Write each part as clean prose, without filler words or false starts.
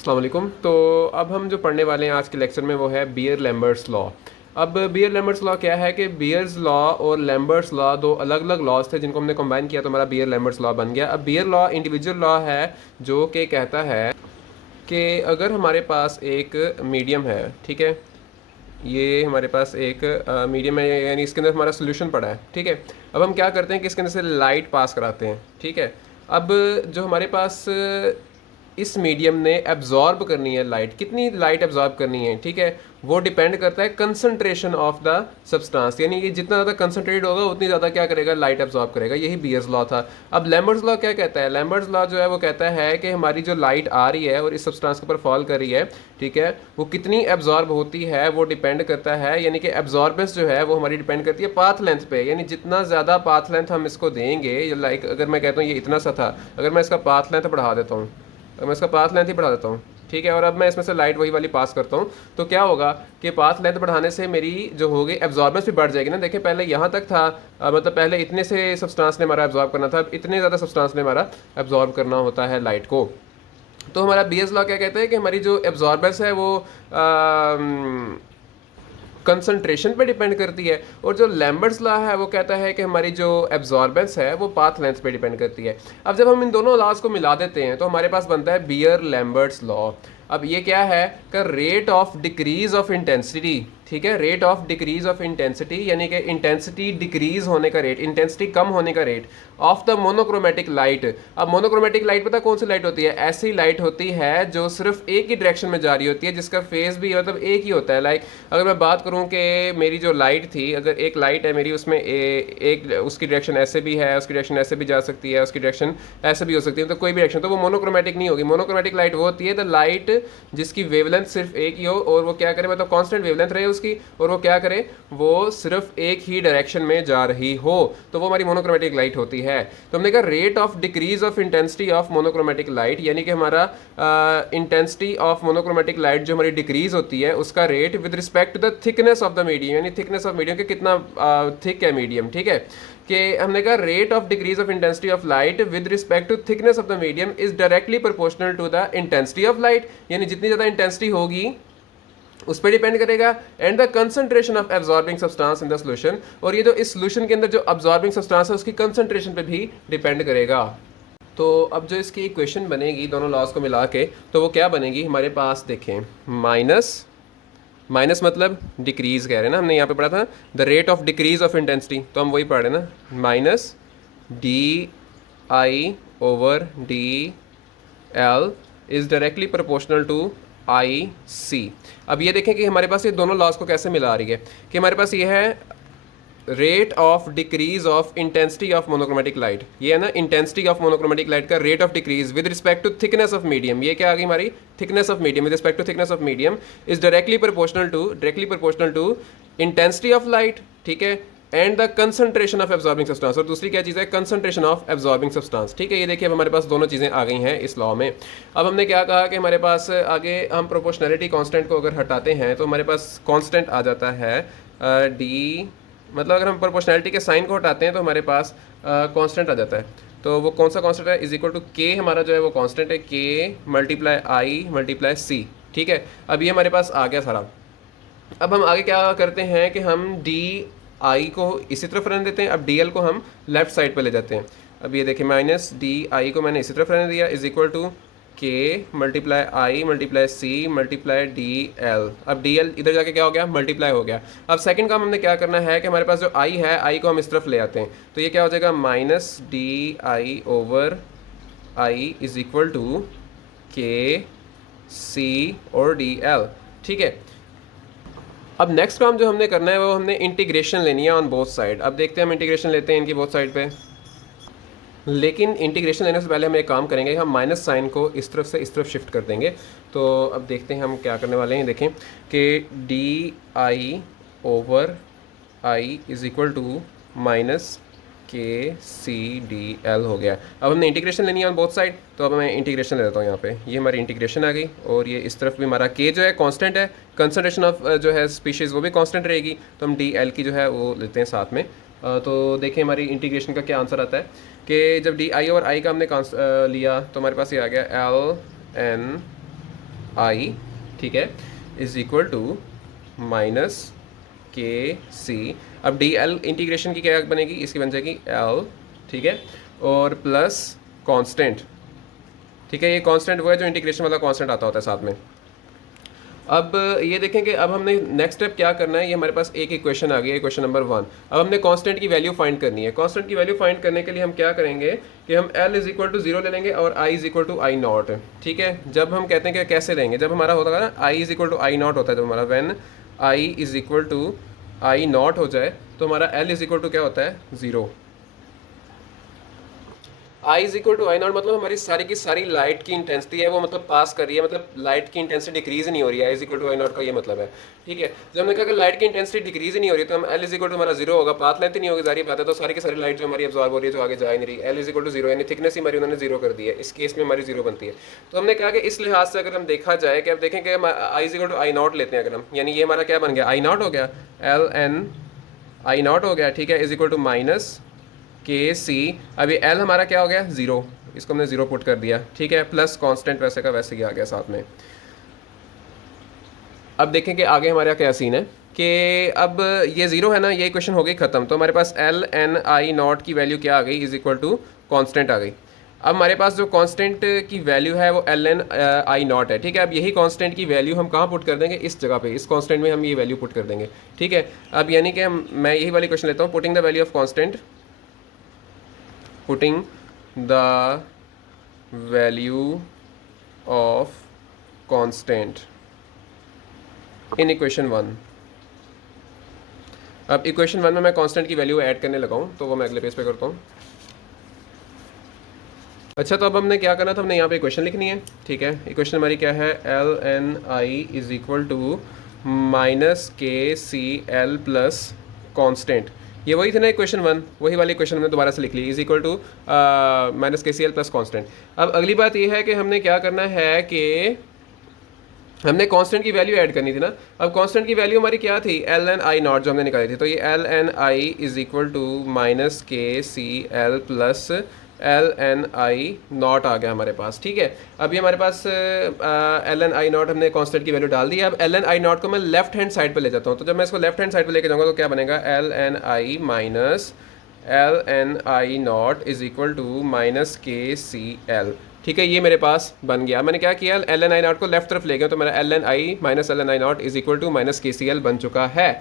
अस्सलाम वालेकुम। तो अब हम जो पढ़ने वाले हैं आज के लेक्चर में वो है बियर लैम्बर्ट्स लॉ। अब बियर लैम्बर्ट्स लॉ क्या है कि बियर्स लॉ और लैम्बर्ट्स लॉ दो अलग अलग लॉज थे जिनको हमने कंबाइन किया तो हमारा बियर लैम्बर्ट्स लॉ बन गया। अब बियर लॉ इंडिविजुअल लॉ है जो कि कहता है कि अगर हमारे पास एक मीडियम है, ठीक है, ये हमारे पास एक मीडियम है, यानी इसके अंदर हमारा सोल्यूशन पड़ा है, ठीक है। अब हम क्या करते हैं कि इसके अंदर से लाइट पास कराते हैं, ठीक है। अब जो हमारे पास इस मीडियम ने एब्जॉर्ब करनी है लाइट, कितनी लाइट एब्जॉर्ब करनी है, ठीक है, वो डिपेंड करता है कंसंट्रेशन ऑफ द सब्सटेंस, यानी कि जितना ज़्यादा कंसंट्रेटेड होगा उतनी ज़्यादा क्या करेगा, लाइट एब्जॉर्ब करेगा। यही बीयर्स लॉ था। अब लैम्बर्ट्स लॉ क्या कहता है? लैम्बर्ट्स लॉ जो है वो कहता है कि हमारी जो लाइट आ रही है और इस सब्सटेंस के ऊपर फॉल कर रही है, ठीक है, वो कितनी एब्जॉर्ब होती है वो डिपेंड करता है, यानी कि एब्जॉर्बेंस जो है वो हमारी डिपेंड करती है पाथ लेंथ पे। यानी जितना ज़्यादा पाथ लेंथ हम इसको देंगे, लाइक अगर मैं कहता हूँ ये इतना सा था, अगर मैं इसका पाथ लेंथ बढ़ा देता हूँ, तो मैं इसका पाथ लेंथ ही बढ़ा देता हूँ, ठीक है, और अब मैं इसमें से लाइट वही वाली पास करता हूँ, तो क्या होगा कि पाथ लेंथ बढ़ाने से मेरी जो होगी एब्जॉर्बेंस भी बढ़ जाएगी ना। देखिए पहले यहाँ तक था, मतलब पहले इतने से सब्सटेंस ने हमारा एब्जॉर्ब करना था, अब इतने ज़्यादा सब्सटेंस ने हमारा एब्जॉर्ब करना होता है लाइट को। तो हमारा बीएस लॉ क्या कहता है कि हमारी जो एब्जॉर्बेंस है वो कंसंट्रेशन पे डिपेंड करती है, और जो लैम्बर्ट्स लॉ है वो कहता है कि हमारी जो एब्जॉर्बेंस है वो पाथ लेंथ पे डिपेंड करती है। अब जब हम इन दोनों लॉज को मिला देते हैं तो हमारे पास बनता है बियर लैम्बर्ट्स लॉ। अब ये क्या है का rate of decrease of intensity, ठीक है, rate of decrease of intensity, यानी कि इंटेंसिटी डिक्रीज होने का रेट, इंटेंसिटी कम होने का rate of the monochromatic light. अब मोनोक्रोमेटिक लाइट पता कौन सी लाइट होती है? ऐसी लाइट होती है जो सिर्फ एक ही डायरेक्शन में जा रही होती है, जिसका फेज भी मतलब एक ही होता है। लाइक अगर मैं बात करूं कि मेरी जो लाइट थी, अगर एक लाइट है मेरी, उसमें एक उसकी डायरेक्शन ऐसे भी है, उसकी डायरेक्शन ऐसे भी जा सकती है, उसकी डायरेक्शन ऐसे भी हो सकती है, तो कोई भी डायरेक्शन, तो वो मोनोक्रोमेटिक नहीं होगी। मोनोक्रोमेटिक लाइट वो होती है द लाइट जिसकी वेवलेंथ सिर्फ एक ही हो, और वो क्या करे, मतलब कांस्टेंट वेवलेंथ रहे उसकी, और वो क्या करे, वो सिर्फ एक ही डायरेक्शन में जा रही हो, तो वो हमारी मोनोक्रोमेटिक लाइट होती है। तो हमने कहा rate of decrease of intensity of monochromatic light, यानी कि हमारा इंटेंसिटी ऑफ मोनोक्रोमेटिक लाइट जो हमारी डिक्रीज होती है उसका rate with respect to the thickness of the medium, यानी थिकनेस ऑफ मीडियम के कितना थिक है मीडियम, ठीक है, कि हमने कहा rate of decrease of intensity of light with respect to thickness of the medium is directly proportional to the intensity of light, यानी जितनी ज़्यादा इंटेंसिटी होगी उस पर डिपेंड करेगा, and the concentration of absorbing substance in the solution, और ये जो इस सोल्यूशन के अंदर जो एब्जॉर्बिंग सब्सटेंस है उसकी कंसंट्रेशन पे भी डिपेंड करेगा। तो अब जो इसकी इक्वेशन बनेगी दोनों लॉज को मिला के, तो वो क्या बनेगी हमारे पास, देखें, माइनस, माइनस मतलब डिक्रीज कह रहे हैं ना, हमने यहाँ पे पढ़ा था the rate of decrease of intensity, तो हम वही पढ़ रहे हैं ना, minus D I over D L is directly proportional to I C. अब ये देखें कि हमारे पास ये दोनों लॉज को कैसे मिला रही है, कि हमारे पास ये है rate of decrease of intensity of monochromatic light, ये है ना इंटेंसिटी ऑफ मोनोक्रोमेटिक लाइट का rate of decrease with respect to thickness of medium, ये क्या आ गई हमारी thickness of medium, with respect to thickness of medium is directly proportional to intensity of light, ठीक है, and the concentration of absorbing substance, और दूसरी क्या चीज़ है, कंसंट्रेशन ऑफ एब्जॉर्बिंग सब्सटेंस, ठीक है। ये देखिए अब हमारे पास दोनों चीज़ें आ गई हैं इस लॉ में। अब हमने क्या कहा कि हमारे पास आगे हम प्रोपोर्शनैलिटी कांस्टेंट को अगर हटाते हैं तो हमारे पास कांस्टेंट आ जाता है डी, मतलब अगर हम प्रोपोर्शनैलिटी के साइन को हटाते हैं तो हमारे पास कांस्टेंट आ जाता है। तो वो कौन सा कांस्टेंट है, इज इक्वल टू के, हमारा जो है वो कांस्टेंट है के मल्टीप्लाई आई मल्टीप्लाई सी, ठीक है। अब ये हमारे पास आ गया सारा। अब हम आगे क्या करते हैं कि हम डी आई को इसी तरफ रहने देते हैं, अब डी एल को हम लेफ्ट साइड पर ले जाते हैं। अब ये देखिए माइनस डी आई को मैंने इसी तरफ रहने दिया, इज इक्वल टू के मल्टीप्लाई आई multiply C multiply D L. अब डी एल इधर जाके क्या हो गया, मल्टीप्लाई हो गया। अब सेकंड काम हमने क्या करना है कि हमारे पास जो आई है, आई को हम इस तरफ ले आते हैं, तो ये क्या हो जाएगा, minus D I over I is equal to k c और डी एल, ठीक है। अब नेक्स्ट काम जो हमने करना है वो हमने इंटीग्रेशन लेनी है ऑन बोथ साइड। अब देखते हैं हम इंटीग्रेशन लेते हैं इनकी बोथ साइड पे, लेकिन इंटीग्रेशन लेने से पहले हम एक काम करेंगे, हम माइनस साइन को इस तरफ से इस तरफ शिफ्ट कर देंगे। तो अब देखते हैं हम क्या करने वाले हैं, देखें कि d I over I is equal to minus के सी डी एल हो गया। अब हमने इंटीग्रेशन लेनी है ऑन बोथ साइड, तो अब मैं इंटीग्रेशन ले लेता हूँ यहाँ पे, ये हमारी इंटीग्रेशन आ गई, और ये इस तरफ भी हमारा के जो है कांस्टेंट है, कंसंट्रेशन ऑफ जो है स्पीशीज़ वो भी कांस्टेंट रहेगी, तो हम डी एल की जो है वो लेते हैं साथ में। तो देखें हमारी इंटीग्रेशन का क्या आंसर आता है कि जब डी आई ओवर आई का हमने लिया तो हमारे पास ये आ गया एल एन आई, ठीक है, इज इक्वल टू माइनस के सी। अब डी एल इंटीग्रेशन की क्या बनेगी, इसकी बन जाएगी एल, ठीक है, और प्लस कांस्टेंट, ठीक है, ये कांस्टेंट वो है जो इंटीग्रेशन वाला कांस्टेंट आता होता है साथ में। अब ये देखें कि अब हमने नेक्स्ट स्टेप क्या करना है, ये हमारे पास एक इक्वेशन आ गई है, इक्वेशन नंबर 1। अब हमने कांस्टेंट की वैल्यू फाइंड करनी है। कांस्टेंट की वैल्यू फाइंड करने के लिए हम क्या करेंगे कि हम L इज इक्वल टू 0 ले लेंगे और I is equal to I naught, ठीक है। जब हम कहते हैं कि कैसे लेंगे, जब हमारा होता है ना I is equal to I naught होता है, जब हमारा when I is equal to I naught हो जाए तो हमारा L इज इक्वल टू क्या होता है, 0। I is equal to I naught मतलब हमारी सारी की सारी लाइट की इंटेंसिटी है वो मतलब पास कर रही है, मतलब लाइट की इंटेंसिटी डिक्रीज नहीं हो रही है। I is equal to I naught का ये मतलब है, ठीक है। जब हमने कहा कि लाइट की इंटेंसिटी डिक्रीज ही नहीं हो रही तो हम एल इज इक्वल टू हमारा 0 होगा, पाथ लेंथ ही नहीं होगी, जारी बात है। तो सारी की सारी लाइट जो हमारी अब्जॉर्ब हो रही है, जो आगे जा ही नहीं रही, एल इज इक्वल टू 0 यानी थिकनेस ही हमारी उन्होंने 0 कर दी है। इस केस में हमारी 0 बनती है। तो हमने कहा कि इस लिहाज से अगर हम देखा जाए कि अब देखें कि हम I is equal to I naught लेते हैं अगर हम, यानी ये हमारा क्या बन गया, आई नॉट हो गया, एल एन आई नॉट हो गया, ठीक है, इज इक्वल टू माइनस के सी। अभी एल हमारा क्या हो गया, 0, इसको हमने 0 पुट कर दिया, ठीक है, प्लस कांस्टेंट वैसे का वैसे ही आ गया साथ में। अब देखें कि आगे हमारा क्या सीन है कि अब ये 0 है ना, ये इक्वेशन हो गई ख़त्म। तो हमारे पास एल एन आई नॉट की वैल्यू क्या आ गई, इज इक्वल टू कांस्टेंट आ गई। अब हमारे पास जो कांस्टेंट की वैल्यू है वो एल एन आई नॉट है, ठीक है। अब यही कांस्टेंट की वैल्यू हम कहाँ पुट कर देंगे, इस जगह पे, इस कांस्टेंट में हम ये वैल्यू पुट कर देंगे, ठीक है। अब यानी कि मैं यही वाली क्वेश्चन लेता हूँ, putting the value of constant, putting the value of constant in equation 1। अब इक्वेशन 1 में मैं कांस्टेंट की वैल्यू ऐड करने लगा हूँ, तो वो मैं अगले पेज पे करता हूँ। अच्छा, तो अब हमने क्या करना था, हमने यहाँ पे इक्वेशन लिखनी है, ठीक है। इक्वेशन हमारी क्या है, l N I is equal to minus के सी एल प्लस कांस्टेंट। ये वही थे ना इक्वेशन 1, वही वाली इक्वेशन हमने दोबारा से लिख ली, इज इक्वल टू माइनस के सी एल प्लस कांस्टेंट। अब अगली बात ये है कि हमने क्या करना है कि हमने कांस्टेंट की वैल्यू ऐड करनी थी ना। अब कांस्टेंट की वैल्यू हमारी क्या थी, एल एन आई नॉट जो हमने निकाली थी। तो ये L N I is equal to minus के सी L plus L N I naught आ गया हमारे पास, ठीक है। अभी हमारे पास एल एन आई नॉट हमने कांस्टेंट की वैल्यू डाल दी है। अब एल एन आई नॉट को मैं लेफ्ट हैंड साइड पे ले जाता हूँ। तो जब मैं इसको लेफ्ट हैंड साइड पे लेके जाऊँगा तो क्या बनेगा, l N I minus l N I naught is equal to minus के सी एल, ठीक है। ये मेरे पास बन गया। मैंने क्या किया, एल एन आई नॉट को लेफ्ट तरफ ले गया, तो मेरा l N I minus l N I naught is equal to minus के सी एल बन चुका है।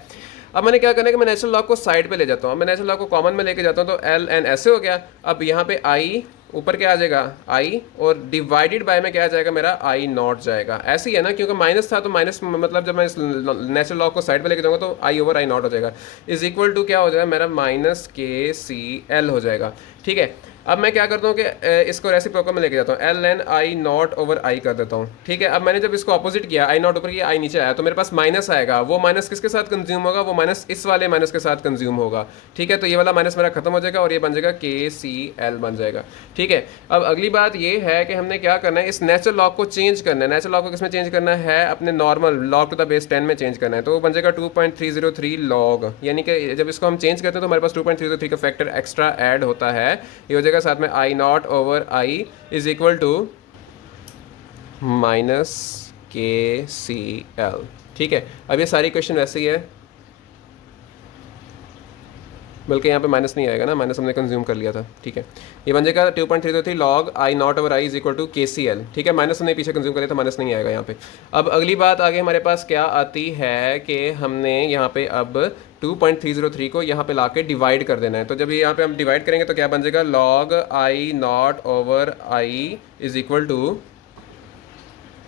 अब मैंने क्या करना है कि मैं नेचुरल लॉग को साइड पे ले जाता हूँ। मैं नेचुरल लॉग को कॉमन में लेके जाता हूँ, तो एल एन ऐसे हो गया। अब यहाँ पे आई ऊपर क्या आ जाएगा, आई, और डिवाइडेड बाय में क्या आ जाएगा, मेरा आई नॉट जाएगा। ऐसे ही है ना, क्योंकि माइनस था तो माइनस मतलब जब मैं इस नेचुरल लॉग को साइड पे लेके जाऊँगा तो आई ओवर आई नॉट हो जाएगा, इज इक्वल टू क्या हो जाएगा, मेरा माइनस के सी एल हो जाएगा, ठीक है। अब मैं क्या करता हूँ कि इसको रेसिप्रोकल में लेके जाता हूँ, l N I naught over I कर देता हूँ, ठीक है। अब मैंने जब इसको अपोजिट किया, आई नॉट ऊपर किया, आई नीचे आया, तो मेरे पास माइनस आएगा। वो माइनस किसके साथ कंज्यूम होगा, वो माइनस इस वाले माइनस के साथ कंज्यूम होगा, ठीक है। तो ये वाला माइनस मेरा खत्म हो जाएगा और ये बन जाएगा के सी एल बन जाएगा, ठीक है। अब अगली बात ये है कि हमने क्या करना है, इस नेचुरल लॉग को चेंज करना है। नेचुरल लॉग को किसमें चेंज करना है, अपने normal log to the base 10 में चेंज करना है। तो वो बन जाएगा 2.303 लॉग, यानी कि जब इसको हम चेंज करते हैं तो हमारे पास 2.303 का फैक्टर एक्स्ट्रा ऐड होता है। ये हो जाएगा साथ में I naught over I is equal to minus के सी एल, ठीक है। अब ये सारी क्वेश्चन वैसे ही है, बल्कि यहाँ पे माइनस नहीं आएगा ना, माइनस हमने कंज्यूम कर लिया था, ठीक है। ये बन जाएगा 2.303 log I naught over I is equal to k C L, ठीक है। माइनस हमने पीछे कंज्यूम कर लिया था, माइनस नहीं आएगा यहाँ पे। अब अगली बात आगे हमारे पास क्या आती है कि हमने यहाँ पे अब 2.303 को यहाँ पे लाके डिवाइड कर देना है। तो जब यहाँ पे हम डिवाइड करेंगे तो क्या बन जाएगा, log I naught over I is equal to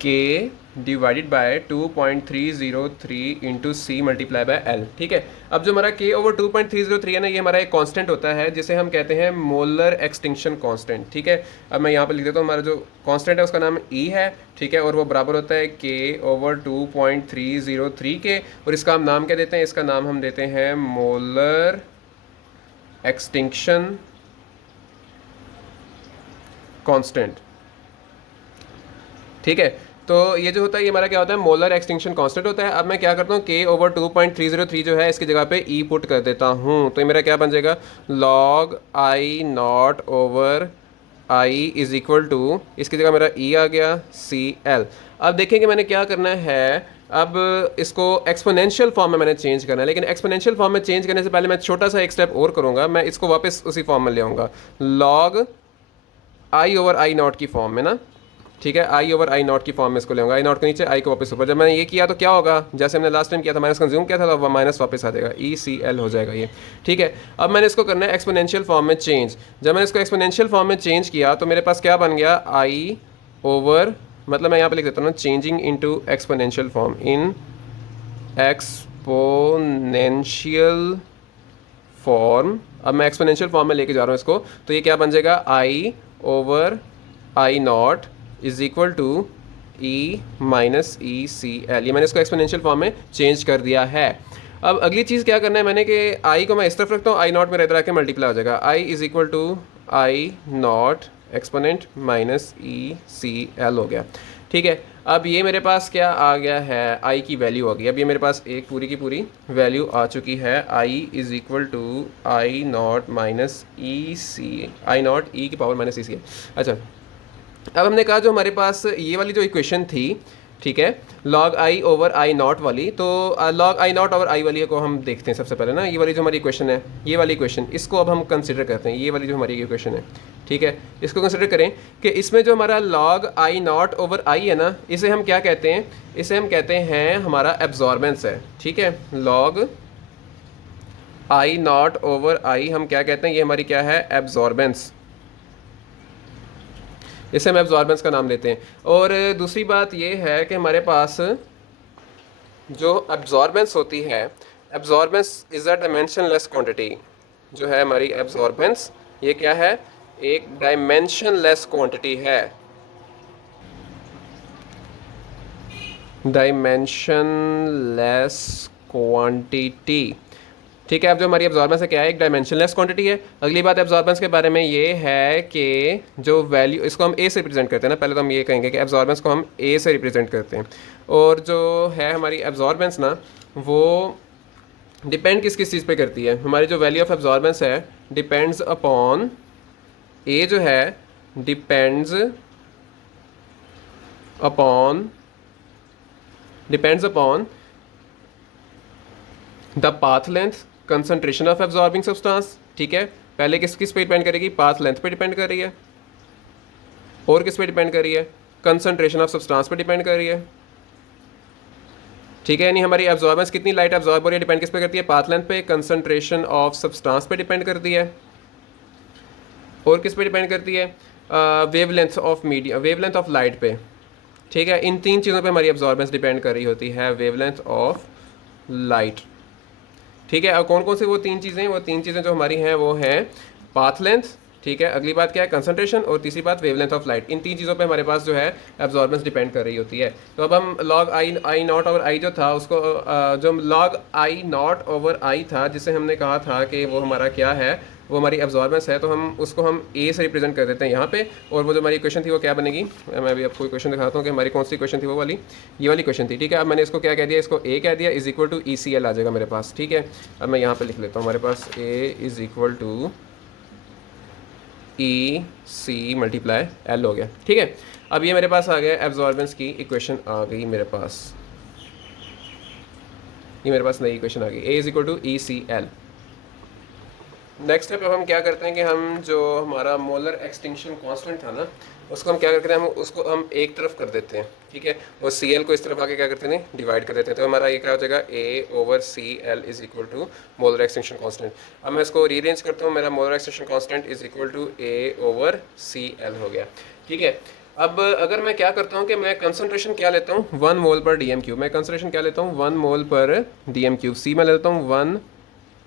K divided by 2.303 into C multiply by L, ठीक है। अब जो हमारा के ओवर 2.303 है ना, ये हमारा एक कांस्टेंट होता है जिसे हम कहते हैं मोलर एक्सटिंक्शन कांस्टेंट, ठीक है। अब मैं यहाँ पे लिख देता हूँ, हमारा जो कांस्टेंट है उसका नाम ई है, ठीक है, और वो बराबर होता है के ओवर 2.303 के, और इसका हम नाम क्या देते हैं, इसका नाम हम देते हैं मोलर एक्सटिंक्शन कांस्टेंट, ठीक है। तो ये जो होता है, ये हमारा क्या होता है, मोलर एक्सटिंक्शन कांस्टेंट होता है। अब मैं क्या करता हूँ, के ओवर 2.303 जो है इसकी जगह पे ई पुट कर देता हूँ। तो ये मेरा क्या बन जाएगा, log I naught over I is equal to, इसकी जगह मेरा ई आ गया सी एल। अब देखेंगे मैंने क्या करना है, अब इसको एक्सपोनेंशियल फॉर्म में मैंने चेंज करना है, लेकिन एक्सपोनेंशियल फॉर्म में चेंज करने से पहले मैं छोटा सा एक स्टेप और करूँगा, मैं इसको वापस उसी फॉर्म में ले आऊँगा, log I over I not की फॉर्म में ना, ठीक है, आई ओवर आई नॉट की फॉर्म में इसको ले आऊँगा, आई नॉट के नीचे आई को वापस ऊपर। जब मैंने ये किया तो क्या होगा, जैसे हमने लास्ट टाइम किया था माइनस कंज्यूम किया था तो माइनस वापस आ जाएगा, ई सी एल हो जाएगा ये, ठीक है। अब मैंने इसको करना है एक्सपोनेंशियल फॉर्म में चेंज। जब मैंने इसको एक्सपोनेंशियल फॉर्म में चेंज किया तो मेरे पास क्या बन गया, आई ओवर, मतलब मैं यहाँ पे लिख देता हूँ ना, changing into exponential form, in exponential form. अब मैं एक्सपोनेंशियल फॉर्म में लेके जा रहा हूँ इसको, तो ये क्या बन जाएगा, I over I naught is equal to e minus E C l. ये मैंने इसको एक्सपोनेंशियल फॉर्म में चेंज कर दिया है। अब अगली चीज़ क्या करना है मैंने कि आई को मैं इस तरफ रखता हूँ, आई नॉट मेरा इधर आके मल्टीप्लाई हो जाएगा, I is equal to I naught exponent minus E C L हो गया, ठीक है। अब ये मेरे पास क्या आ गया है, आई की वैल्यू आ गई। अब ये मेरे पास एक पूरी की पूरी वैल्यू आ चुकी है, I is equal to I naught minus E C, I naught E की पावर माइनस ई सी। अच्छा, अब हमने कहा जो हमारे पास ये वाली जो इक्वेशन थी, ठीक है, log I over I not वाली, तो लॉग आई नॉट ओवर आई वाली को हम देखते हैं सबसे पहले ना। ये वाली जो हमारी इक्वेशन है, ये वाली इक्वेशन, इसको अब हम कंसिडर करते हैं, ये वाली जो हमारी इक्वेशन है, ठीक है, इसको कंसिडर करें कि इसमें जो हमारा लॉग आई नॉट ओवर आई है ना, इसे हम क्या कहते हैं, इसे हम कहते हैं हमारा एब्जॉर्बेंस है, ठीक है। लॉग आई नॉट ओवर आई हम क्या कहते हैं, ये हमारी क्या है, एब्जॉर्बेंस, इसे हम एब्जॉर्बेंस का नाम लेते हैं। और दूसरी बात ये है कि हमारे पास जो एब्जॉर्बेंस होती है, absorbance is a dimensionless quantity. जो है हमारी एब्जॉर्बेंस, ये क्या है, एक डायमेंशनलेस क्वांटिटी है, डायमेंशनलेस क्वांटिटी, ठीक है। अब जो हमारी एब्जॉर्बेंस है क्या है, एक डायमेंशनलेस क्वांटिटी है। अगली बात एब्जॉर्बेंस के बारे में ये है कि जो वैल्यू, इसको हम ए से रिप्रेजेंट करते हैं ना, पहले तो हम ये कहेंगे कि एब्जॉर्बेंस को हम ए से रिप्रेजेंट करते हैं। और जो है हमारी एब्जॉर्बेंस ना, वो डिपेंड किस किस चीज़ पे करती है, हमारी जो वैल्यू ऑफ एब्जॉर्बेंस है डिपेंड्स अपॉन, ए जो है depends upon the path length, concentration of absorbing substance, ठीक है। पहले किस पे डिपेंड करेगी, पाथ लेंथ पे डिपेंड कर रही है, और किस पे डिपेंड कर रही है, कंसंट्रेशन ऑफ सब्सटेंस पे डिपेंड कर रही है, ठीक है। यानी हमारी एब्जॉर्बेंस कितनी लाइट एब्जॉर्ब हो रही है डिपेंड किस पे करती है, पाथ लेंथ पे, कंसंट्रेशन ऑफ सब्सटेंस पे डिपेंड करती है, और किस पे डिपेंड करती है, wavelength of media, wavelength of light पे, ठीक है। इन तीन चीज़ों पे हमारी एब्जॉर्बेंस डिपेंड कर रही होती है, वेवलेंथ ऑफ लाइट, ठीक है। और कौन कौन सी वो तीन चीज़ें, वो तीन चीज़ें जो हमारी हैं वो हैं पाथ लेंथ, ठीक है, अगली बात क्या है, कंसंट्रेशन, और तीसरी बात वेवलेंथ ऑफ लाइट। इन तीन चीज़ों पे हमारे पास जो है एब्जॉर्बेंस डिपेंड कर रही होती है। तो अब हम लॉग आई नॉट ओवर आई जो था उसको, जो लॉग आई नॉट ओवर आई था, जिसे हमने कहा था कि वो हमारा क्या है, वो हमारी एब्जॉर्बेंस है, तो हम उसको हम ए से रिप्रेजेंट कर देते हैं यहाँ पे। और वो जो हमारी इक्वेशन थी वो क्या बनेगी, मैं अभी आपको इक्वेशन दिखाता हूँ कि हमारी कौन सी इक्वेशन थी, वो वाली, ये वाली इक्वेशन थी, ठीक है। अब मैंने इसको क्या कह दिया, इसको ए कह दिया, is equal to E C L आ जाएगा मेरे पास, ठीक है। अब मैं यहाँ पे लिख लेता हूँ, हमारे पास A is equal to E C multiply L हो गया, ठीक है। अब ये मेरे पास आ गया, एब्जॉर्बेंस की इक्वेशन आ गई मेरे पास, ये मेरे पास नई इक्वेशन आ गई, A is equal to E C L. Next step अब हम क्या करते हैं कि हम जो हमारा मोलर एक्सटिंक्शन कांस्टेंट था ना, उसको हम क्या करते हैं, हम उसको हम एक तरफ कर देते हैं, ठीक है, और सी एल को इस तरफ आके क्या करते हैं, डिवाइड कर देते हैं। तो हमारा ये क्या हो जाएगा, A over C L is equal to molar extinction constant. अब मैं इसको रीअरेंज करता हूँ, मेरा molar extinction constant is equal to A over C L हो गया, ठीक है। अब अगर मैं क्या करता हूँ कि मैं कंसंट्रेशन क्या लेता हूँ, 1 मोल पर डी एम क्यूब, मैं कंसंट्रेशन क्या लेता हूँ, 1 मोल पर डी एम क्यूब, सी में लेता हूँ 1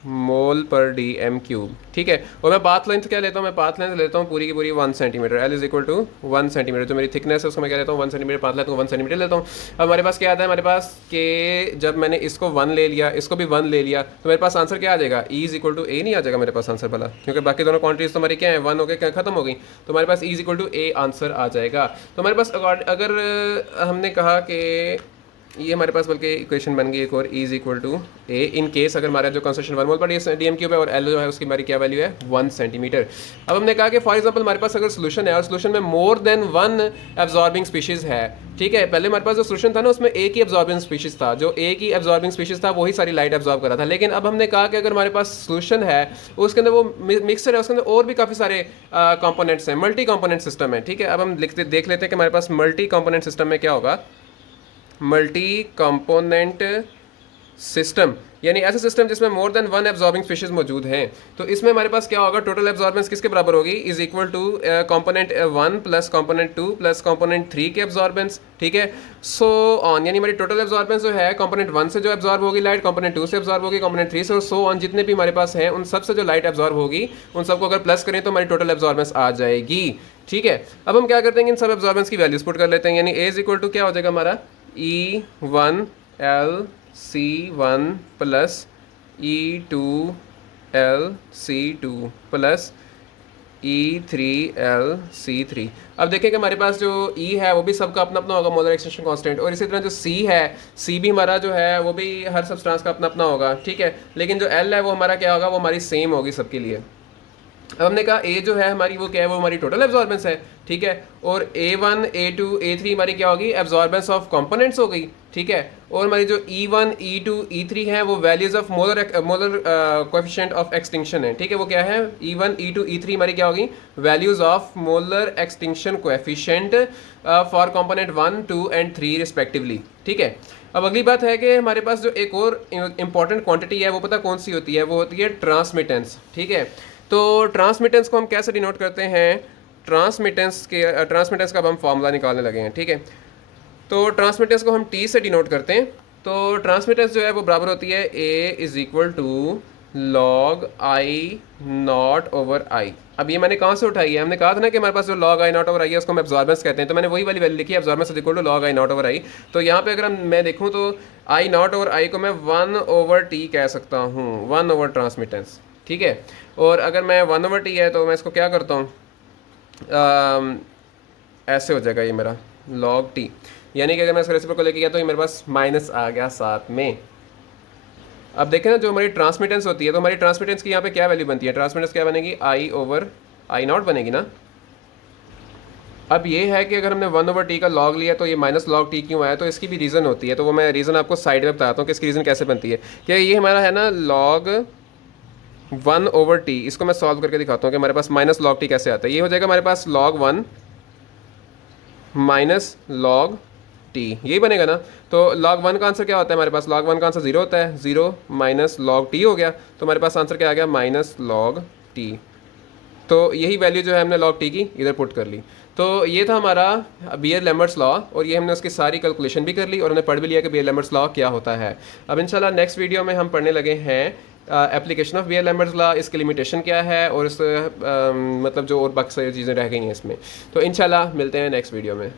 मोल पर डी एम क्यूब, ठीक है। और मैं पाथ लेंथ क्या लेता हूँ, मैं पाथ लेंथ लेता हूँ पूरी की पूरी 1 centimetre, l is equal to 1 centimetre, जो मेरी थिकनेस है उसको मैं क्या लेता हूँ 1 सेंटीमीटर, पाथ लेंथ को 1 सेंटीमीटर लेता हूँ। अब हमारे पास क्या आता है, हमारे पास कि जब मैंने इसको 1 ले लिया, इसको भी 1 ले लिया, तो मेरे पास आंसर क्या आ जाएगा, ई इज इक्वल टू ए नहीं आ जाएगा मेरे पास आंसर भला, क्योंकि बाकी दोनों क्वांटिटीज तो हमारी क्या है, 1 हो गए, खत्म हो गई, तो हमारे पास E is equal to A answer आ जाएगा। तो हमारे पास अगर हमने कहा कि ये हमारे पास बल्कि इक्वेशन बन गई एक और, is equal to A in case अगर हमारा जो कंसंट्रेशन 1 मोल पर डीएम क्यूब है और एल जो है उसकी हमारी क्या वैल्यू है 1 सेंटीमीटर। अब हमने कहा कि फॉर एग्जांपल हमारे पास अगर सोल्यूशन है और सोल्यूशन में मोर देन 1 एब्जॉर्बिंग स्पीशीज़ है, ठीक है। पहले हमारे पास जो सोल्यूशन था ना उसमें एक ही एब्जॉर्बिंग स्पीशीज़ था, जो एक ही एब्जॉर्बिंग स्पीशीज़ था वही सारी लाइट एब्जॉर्ब कर रहा था। लेकिन अब हमने कहा कि अगर हमारे पास सोल्यूशन है उसके अंदर वो मिक्सर है, उसके अंदर और भी काफ़ी सारे कंपोनेंट्स हैं, मल्टी कंपोनेंट सिस्टम है, ठीक है। अब हम देख लेते हैं कि हमारे पास मल्टी कंपोनेंट सिस्टम में क्या होगा। मल्टी कंपोनेंट सिस्टम यानी ऐसा सिस्टम जिसमें मोर देन 1 एब्जॉर्बिंग स्पीशीज मौजूद हैं। तो इसमें हमारे पास क्या होगा, टोटल एब्जॉर्बेंस किसके बराबर होगी, is equal to component 1 plus component 2 plus component 3 के एब्जॉर्बेंस, ठीक है। सो ऑन यानी हमारी टोटल एब्जॉर्बेंस जो है कंपोनेंट 1 से जो एब्जॉर्ब होगी लाइट, कंपोनेंट 2 से एब्जॉर्ब होगी, कंपोनेंट 3 से, और सो ऑन जितने भी हमारे पास हैं उन सब से जो लाइट एब्जॉर्ब होगी उन सबको अगर प्लस करें तो हमारी टोटल एब्जॉर्बेंस आ जाएगी, ठीक है। अब हम क्या करते हैं, इन सब एब्जॉर्बेंस की वैल्यूज पुट कर लेते हैं, यानी ए इज इक्वल टू क्या हो जाएगा हमारा E1LC1 plus E2LC2 plus E3LC3। अब देखें कि हमारे पास जो E है वो भी सबका अपना अपना होगा मोलर एक्सटेंशन कांस्टेंट, और इसी तरह जो C है, C भी हमारा जो है वो भी हर सब्सटेंस का अपना अपना होगा, ठीक है। लेकिन जो L है वो हमारा क्या होगा, वो हमारी सेम होगी सबके लिए। अब हमने कहा A जो है हमारी वो क्या है, वो हमारी टोटल एब्जॉर्बेंस है, ठीक है। और A1 A2 A3 हमारी क्या होगी, एब्जॉर्बेंस ऑफ कंपोनेंट्स हो गई, ठीक है। और हमारी जो E1 E2 E3 है वो values of molar coefficient of extinction है, ठीक है। वो क्या है, E1 E2 E3 हमारी क्या होगी, values of molar extinction coefficient for component 1 2 and 3 respectively, ठीक है। अब अगली बात है कि हमारे पास जो एक और इंपॉर्टेंट क्वांटिटी है वो पता कौन सी होती है, वो होती है ट्रांसमिटेंस, ठीक है। तो ट्रांसमिटेंस को हम कैसे डिनोट करते हैं, ट्रांसमिटेंस का अब हम फार्मूला निकालने लगे हैं, ठीक है। तो ट्रांसमिटेंस को हम T से डिनोट करते हैं। तो ट्रांसमिटेंस जो है वो बराबर होती है A is equal to log I naught over I. अब ये मैंने कहाँ से उठाई है, हमने कहा था ना कि हमारे पास जो लॉग आई नॉट ओवर आई है उसको हम एब्जॉर्बेंस कहते हैं, तो मैंने वही वाली वैल्यू लिखी है, absorbance is equal to log I naught over I. तो यहाँ पे अगर मैं देखूँ तो आई नॉट ओवर आई को मैं 1 ओवर T कह सकता हूँ, 1 ओवर ट्रांसमिटेंस, ठीक है। और अगर मैं 1 ओवर T है तो मैं इसको क्या करता हूँ, ऐसे हो जाएगा ये मेरा log T, यानी कि अगर मैं इस रेसिप्रोकल को लेके गया तो ये मेरे पास माइनस आ गया साथ में। अब देखें ना, जो हमारी ट्रांसमिटेंस होती है तो हमारी ट्रांसमिटेंस की यहाँ पे क्या वैल्यू बनती है, ट्रांसमिटेंस क्या बनेगी, आई ओवर आई नॉट बनेगी ना। अब ये है कि अगर हमने 1 ओवर T का log लिया तो ये माइनस log T क्यों आया, तो इसकी भी रीज़न होती है, तो वो मैं रीज़न आपको साइड में बताता हूँ कि इसकी रीज़न कैसे बनती है। क्या ये हमारा है ना log 1 ओवर T, इसको मैं सॉल्व करके दिखाता हूँ कि हमारे पास माइनस log T कैसे आता है। ये हो जाएगा हमारे पास log 1 माइनस log T, यही बनेगा ना। तो log 1 का आंसर क्या होता है हमारे पास, log 1 का आंसर 0 होता है, 0 माइनस log T हो गया, तो हमारे पास आंसर क्या आ गया, माइनस log T। तो यही वैल्यू जो है हमने log T की इधर पुट कर ली। तो ये था हमारा बियर-लैम्बर्ट्स लॉ, और ये हमने उसकी सारी कैलकुलेशन भी कर ली और हमने पढ़ भी लिया कि बियर-लैम्बर्ट्स लॉ क्या होता है। अब इंशाल्लाह नेक्स्ट वीडियो में हम पढ़ने लगे हैं एप्लीकेशन ऑफ बियर-लैम्बर्ट्स लॉ, इसकी लिमिटेशन क्या है, और इस मतलब जो और बाकी सारी चीज़ें रह गई हैं इसमें। तो इंशाल्लाह मिलते हैं नेक्स्ट वीडियो में।